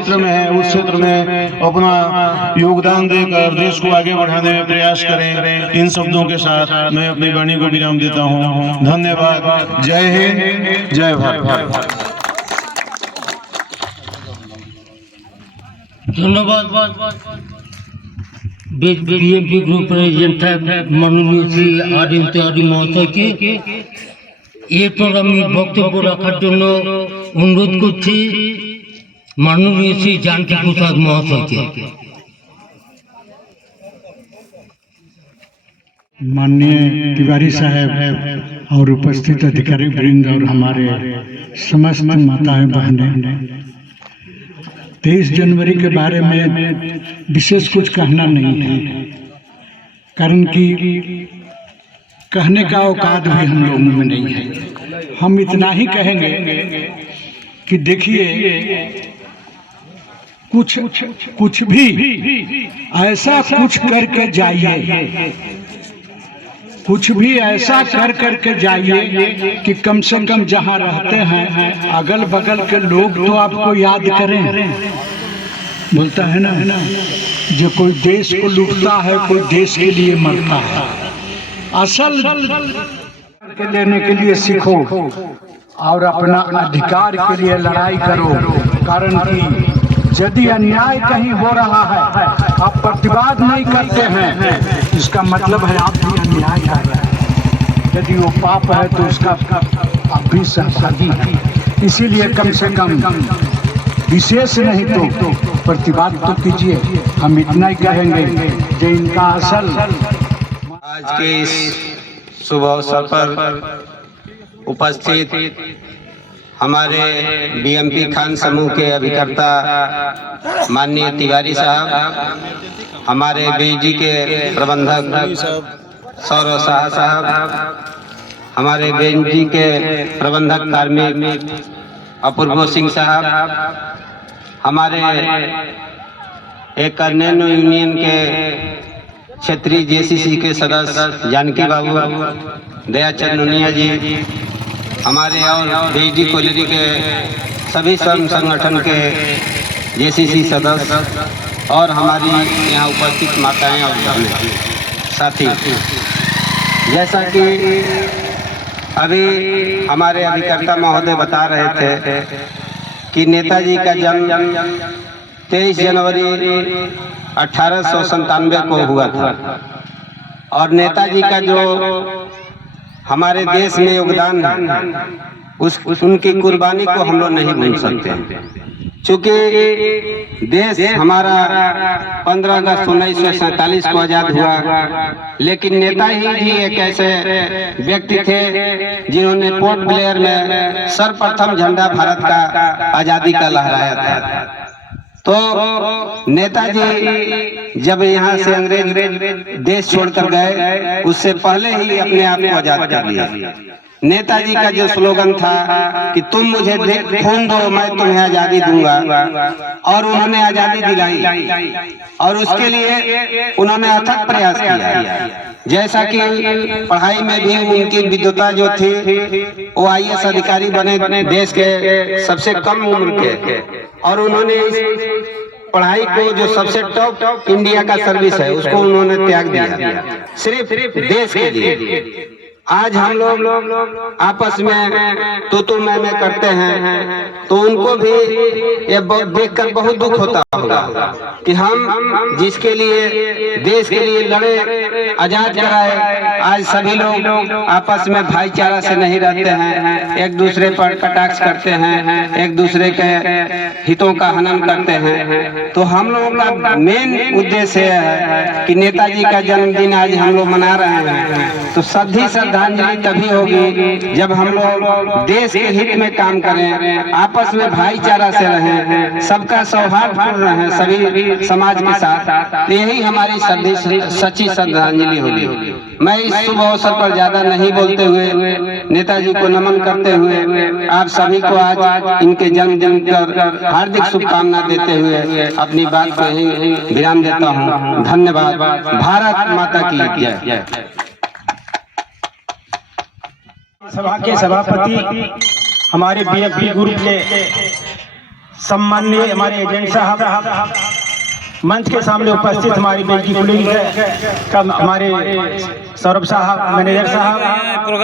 क्षेत्र में है उस क्षेत्र में अपना योगदान देकर देश को आगे बढ़ाने में प्रयास करें। इन शब्दों के साथ मैं अपनी वाणी को विराम देता हूँ। धन्यवाद। जय हिंद, जय भारत। धन्यवाद। बीएमपी ग्रुप प्रेसिडेंट माननीय श्री आदिम तिवारी महोदय के এরপর আমি বক্তব্য রাখার জন্য অনুরোধ করছি মাননীয় শ্রী জানকী প্রসাদ মহাশয়কে। माननीय तिवारी साहब और उपस्थित अधिकारी वृंद और हमारे समस्त माताएं बहनें, 23 जनवरी के बारे में विशेष कुछ कहना नहीं है, कारण कि कहने का औकात भी हम लोगों में नहीं है। हम इतना ही कहेंगे कि देखिए कुछ भी ऐसा कुछ करके जाइए, कुछ भी ऐसा कर के जाइए कि कम से कम जहाँ रहते हैं अगल बगल के लोग तो आपको याद करें। बोलता है ना, जो कोई देश को लूटता है कोई देश के लिए मरता है। असल के लेने के लिए सीखो और अपना अधिकार के लिए लड़ाई करो, कारण कि यदि अन्याय कहीं हो रहा है आप प्रतिवाद नहीं करते हैं, इसका मतलब है आप भी अन्याय कर रहे हैं। यदि वो पाप है तो उसका आप भी सहभागी है। इसीलिए कम से कम विशेष नहीं तो प्रतिवाद तो कीजिए। हम इतना ही कहेंगे कि इनका असल आज के इस शुभ अवसर पर उपस्थित हमारे बीएमपी खान समूह के अभिकर्ता माननीय तिवारी साहब, हमारे बीजी के प्रबंधक सौरव शाह साहब, हमारे बीजी के प्रबंधक कार्मिक अपूर्व सिंह साहब, हमारे एक नैनो यूनियन के क्षेत्रीय जेसीसी के सदस्य जानकी बाबू, दयाचंद नुनिया जी, हमारे और बीजी कोलिटी के सभी संगठन के जेसीसी सदस्य और हमारी यहाँ उपस्थित माताएं और साथी, जैसा कि अभी हमारे अधिकर्ता महोदय बता रहे थे कि नेताजी का जन्म 23 जनवरी 1897 को हुआ था और नेताजी का जो हमारे देश में योगदान है उनकी कुर्बानी को हम लोग नहीं भूल सकते। चूँकि देश हमारा 15 अगस्त 1947 को आज़ाद हुआ, लेकिन नेताजी ही एक ऐसे व्यक्ति थे जिन्होंने पोर्ट ब्लेयर में सर्वप्रथम झंडा भारत का आज़ादी का लहराया था। तो नेताजी जब यहाँ से अंग्रेज देश छोड़कर गए उससे पहले ही अपने आप को आजाद कर लिया। नेताजी का जो स्लोगन था कि तुम मुझे खून दो मैं तुम्हें आजादी दूंगा, और उन्होंने आजादी दिलाई और उसके लिए उन्होंने अथक प्रयास किया। जैसा कि पढ़ाई में भी उनकी विद्वता जो थी, वो IAS अधिकारी बने देश के सबसे कम उम्र के, और उन्होंने इस पढ़ाई को जो सबसे टॉप इंडिया का सर्विस है उसको उन्होंने त्याग दिया सिर्फ देश के लिए। आज हम लोग आपस में तू मैं करते हैं, तो उनको भी ये देखकर बहुत दुख होता होगा कि हम जिसके लिए देश के लिए लड़े, आजाद कराए, आज सभी लोग आपस में भाईचारा से नहीं रहते हैं, एक दूसरे पर कटाक्ष करते हैं, एक दूसरे के हितों का हनन करते हैं। तो हम लोगों का मेन उद्देश्य है कि नेताजी का जन्मदिन आज हम लोग मना रहे हैं, तो सभी श्रद्धांजलि तभी होगी जब हम लोग देश के हित में काम करें, आपस में भाईचारा से रहें, सबका सौहार्दपूर्ण रहें सभी समाज के साथ। यही हमारी सच्ची श्रद्धांजलि होगी। मैं इस शुभ अवसर पर ज्यादा नहीं बोलते हुए नेताजी को नमन करते हुए आप सभी को आज इनके जन्मदिन पर हार्दिक शुभकामना देते हुए अपनी बात को यही विराम देता हूँ। धन्यवाद। भारत माता की जय। सभा के सभापति हमारे बीएमपी ग्रुप के सम्माननीय हमारे एजेंट साहब, मंच के सामने उपस्थित हमारी बेटी कुलीग का हमारे सौरभ साहब, मैनेजर साहब,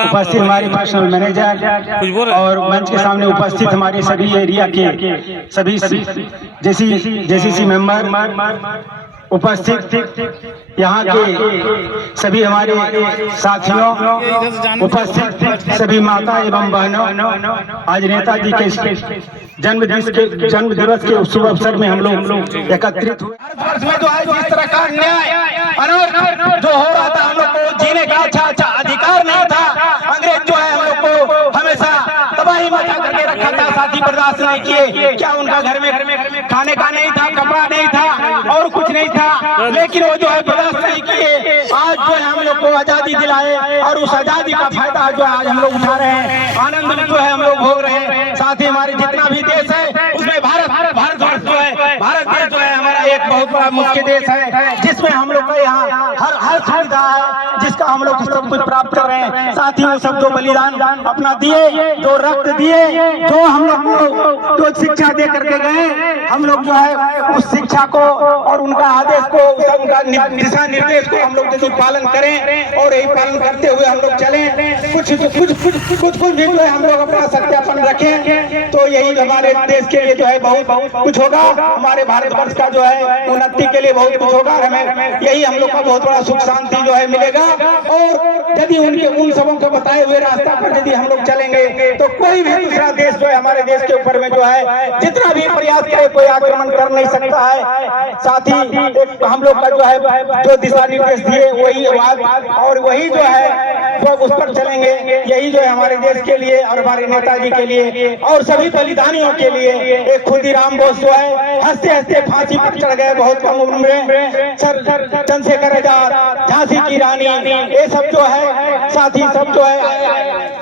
उपस्थित हमारे पर्सनल मैनेजर और मंच के सामने उपस्थित हमारे सभी एरिया के सभी जेसीसी मेंबर, उपस्थित यहाँ के सभी हमारे साथियों, उपस्थित सभी माता एवं बहनों, आज नेताजी के जन्म दिवस के शुभ अवसर में हम लोग एकत्रित हुए। भारतवर्ष में जो है जिस तरह का अन्याय अनर्थ जो हो रहा था, हम लोग को जीने का अच्छा अधिकार नहीं था। अंग्रेज जो है हम लोग को हमेशा तबाही मचा करके रखा था, साथी बर्दाश्त नहीं किए। क्या उनका घर में खाने का नहीं था, कपड़ा नहीं था और कुछ नहीं था, लेकिन वो जो है बर्दाश्त नहीं किए। आज जो है हम लोग को आजादी दिलाए और उस आजादी का फायदा जो है आज हम लोग उठा रहे हैं, आनंद जो है हम लोग भोग रहे हैं। साथ ही हमारे जितना भी देश है उसमें भारतवर्ष जो है, भारत देश जो है हमारा एक बहुत बड़ा मुख्य देश है, जिसमें हम लोग का यहाँ हर सुविधा है, जिसका हम लोग सब कुछ प्राप्त कर रहे हैं। साथ ही वो सब जो बलिदान अपना दिए, जो रक्त दिए, जो हम लोग को जो शिक्षा दे करके गए, हम लोग जो है उस शिक्षा को और उनका आदेश को, उनका दिशा निर्देश को हम लोग यदि पालन करें और यही पालन करते हुए हम लोग चलें, कुछ भी जो है हम लोग अपना सत्यापन रखें, तो यही हमारे देश के लिए जो है बहुत कुछ होगा। हमारे भारतवर्ष का जो है उन्नति के लिए बहुत कुछ होगा। हमें यही हम लोग का बहुत बड़ा सुख शांति जो है मिलेगा। और यदि उनके उन सबों को बताए हुए रास्ता पर यदि हम लोग चलेंगे तो कोई भी दूसरा देश जो है हमारे देश के ऊपर में जो है जितना भी प्रयास करे कोई आक्रमण कर नहीं सकता है। साथ ही हम लोग का जो है जो दिशा निर्देश दिए वही बात और वही जो है वो उस पर चलेंगे। यही जो है हमारे देश के लिए और हमारे नेताजी के लिए और सभी बलिदानियों के लिए। एक खुदीराम बोस जो है हंसते हंसते फांसी पर चढ़ गए बहुत कम उम्र में। चंद्रशेखर आजाद, झांसी की रानी, ये सब जो है साथी सब जो है,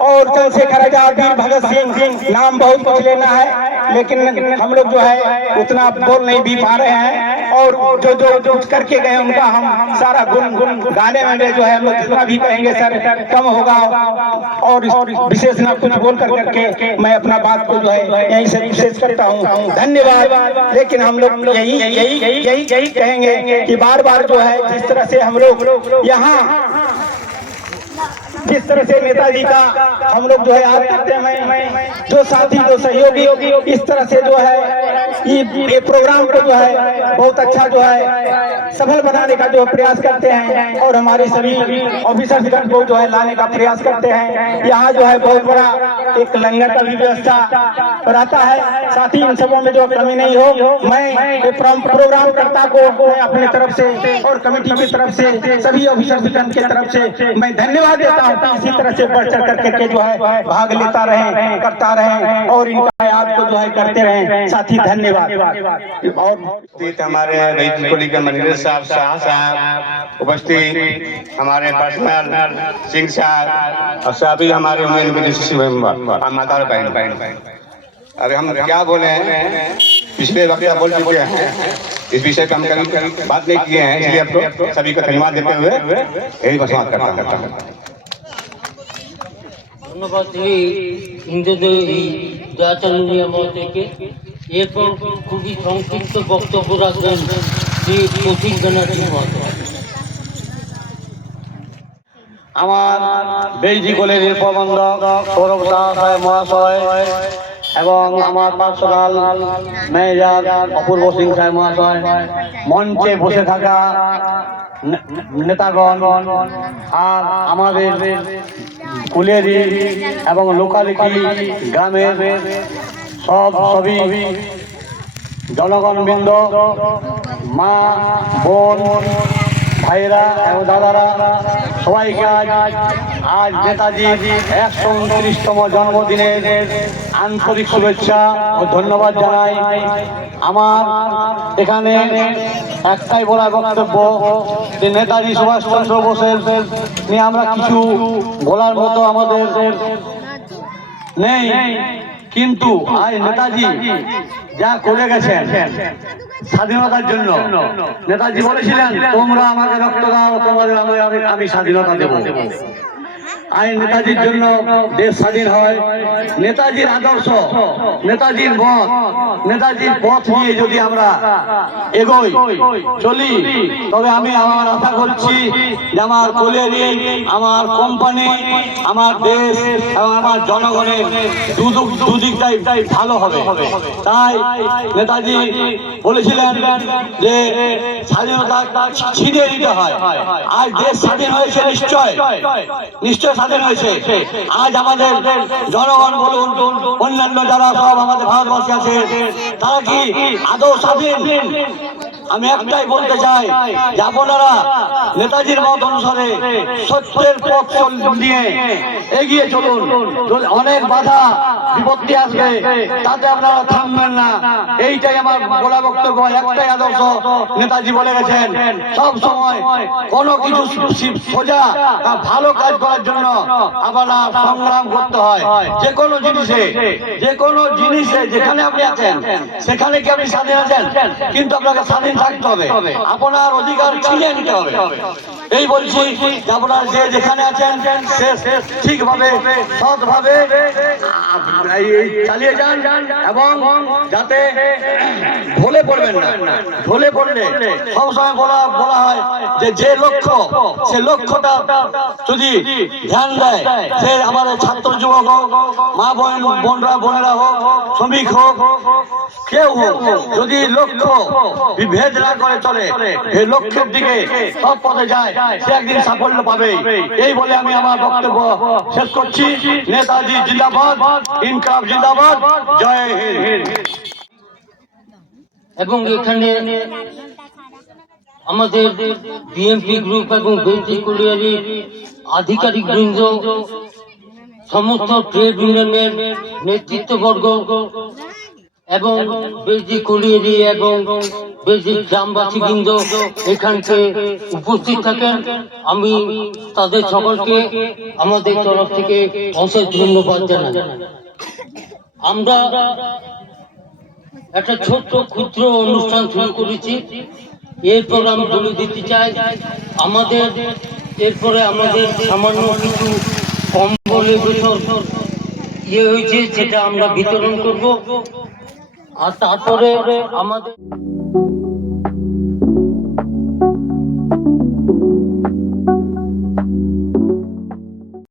और चंद्रशेखर आजाद, वीर भगत सिंह, नाम बहुत कुछ लेना है लेकिन हम लोग जो है उतना बोल नहीं भी पा रहे हैं। और जो करके गए उनका हम सारा गुण गाने में जो है हम लोग जितना भी कहेंगे सर कम होगा। और विशेष ना कुछ बोल करके मैं अपना बात को जो है यहीं से विशेष करता हूँ। धन्यवाद। लेकिन हम लोग यही कहेंगे कि बार बार जो है जिस तरह से हम लोग यहाँ जिस तरह से नेताजी का हम लोग जो है याद करते हैं, जो साथी जो सहयोगी इस तरह से जो है ये प्रोग्राम को जो है बहुत अच्छा जो है सफल बनाने का जो प्रयास करते हैं और हमारे सभी ऑफिसर्स को जो है लाने का प्रयास करते हैं। यहाँ जो है बहुत बड़ा एक लंगर का भी व्यवस्था रहता है। साथ ही इन सबों में जो कमी नहीं हो, मैं प्रोग्राम कर्ता को अपनी तरफ से और कमेटी की तरफ से सभी ऑफिसर्स की तरफ से मैं धन्यवाद देता हूँ। इसी तरह से बढ़ चढ़ करके जो है भाग लेता रहे, करता रहे और इनका याद को जो है करते रहे। साथी धन्यवाद। और हमारे मैनेजर साहब उपस्थित हमारे पर्सनल सिंह साहब और सभी हमारे माता बहन। अरे हम क्या बोले हैं, पिछले वक्त बोल चुके हैं, इस विषय पर हम कभी बात नहीं किए हैं, इसलिए आपको सभी को धन्यवाद देते हुए यही बस बात करता। ধন্যবাদ শ্রী ইন্দ্রদেবী দয়াচন্দ্রিয়া মহাশয়কে। এরপর খুবই সংক্ষিপ্ত বক্তব্য রাখবেন শ্রী প্রতীক ব্যানার্জি মহাশয়। আমার বেইজি কলেজের প্রবন্ধক সৌরভ সাহা মহাশয় এবং আমার পার্সোনাল ম্যানেজার অপূর্ব সিং সাহেব মহাশয়, মঞ্চে বসে থাকা নেতাগণ আর আমাদের কুলেরি এবং লোকালিটি গ্রামের সবই জনগণবৃন্দ, মা বোন ভাইরা এবং দাদারা, সবাইকে আজ নেতাজির 129তম জন্মদিনের আন্তরিক শুভেচ্ছা ও ধন্যবাদ জানাই। আমার এখানে একটাই বলার বক্তব্য যে নেতাজি সুভাষচন্দ্র বোসের নিয়ে আমরা কিছু বলার মতো আমাদের নেই, কিন্তু আজ নেতাজি যা করে গেছেন স্বাধীনতার জন্য, নেতাজি বলেছিলেন তোমরা আমাকে রক্ত দাও, তোমাদের আমি স্বাধীনতা দেব। আজ নেতাজির জন্য দেশ স্বাধীন হয়। নেতাজির আদর্শ, নেতাজির মত, নেতাজির পথ নিয়ে যদি আমরা এগোই চলি, তবে আমি আমার আশা করছি যে আমার কোলিয়ারি, আমার কোম্পানি, আমার দেশ এবং আমার জনগণের দুদিকটাই ভালো হবে। তাই নেতাজি বলেছিলেন যে স্বাধীনতা ছিনিয়ে নিতে হয়। আজ দেশ স্বাধীন হয়েছে, নিশ্চয় স্বাধীন হয়েছে। আজ আমাদের জনগণ বলুন, অন্যান্য যারা সব আমাদের ভারতবর্ষে আছে, তারা কি আদৌ স্বাধীন? আমি একটাই বলতে চাই যে আপনারা নেতাজির মত অনুসারে সত্যের পথ নিয়ে এগিয়ে চলুন। অনেক বাধা বিপত্তি আসবে, তাতে আপনারা থামবেন না। এইটাই আমার বলা বক্তব্য। একটাই আদর্শ, নেতাজি বলে গেছেন সব সময় কোনো কিছু সোজা ভালো কাজ করার জন্য আপনারা সংগ্রাম করতে হয়। যে কোনো জিনিসে যেখানে আপনি আছেন সেখানে কি আপনি স্বাধীন আছেন, কিন্তু আপনাকে স্বাধীন থাকতে হবে, আপনার অধিকার ছিনিয়ে নিতে হবে। এই বলছি যে আপনারা যে যেখানে আছেন ঠিকভাবে সৎভাবে চালিয়ে যান এবং যাতে ঢলে পড়বেন না। ঢলে পড়লে সবসময় বলা হয় যে লক্ষ্য, সে লক্ষ্যটা যদি ধ্যান দেয়, সে আমাদের ছাত্র যুবক হোক, মা বোনেরা হোক, শ্রমিক হোক, কেউ হোক, যদি লক্ষ্য বিভেদ না করে চলে, এই লক্ষ্যের দিকে সব পথে যায়, সে একদিন সাফল্য পাবে। এই বলে আমি আমার বক্তব্য শেষ করছি। নেতাজি জিন্দাবাদ, ইনকলাব জিন্দাবাদ, জয় হিন্দ। এবং এখানে আমাদের বিএমপি গ্রুপ এবং বেলজি কোলিয়ারি আধিকারিক বৃন্দ, সমস্ত ট্রেড ইউনিয়নের নেতৃত্ববর্গ এবং বেলজি কোলিয়ারি এবং বেলজি গ্রামবাসী বৃন্দ এখানকে উপস্থিত থাকেন। আমি তাদের সকলকে আমাদের তরফ থেকে অশেষ ধন্যবাদ জানাই। আমরা একটা ছোট্ট ক্ষুদ্র অনুষ্ঠান শুরু করেছি। এরপর আমি বলে দিতে চাই, এরপরে আমাদের সামান্য কিছু কম্বলের বেতন হয়েছে, সেটা আমরা বিতরণ করব। আর তারপরে আমাদের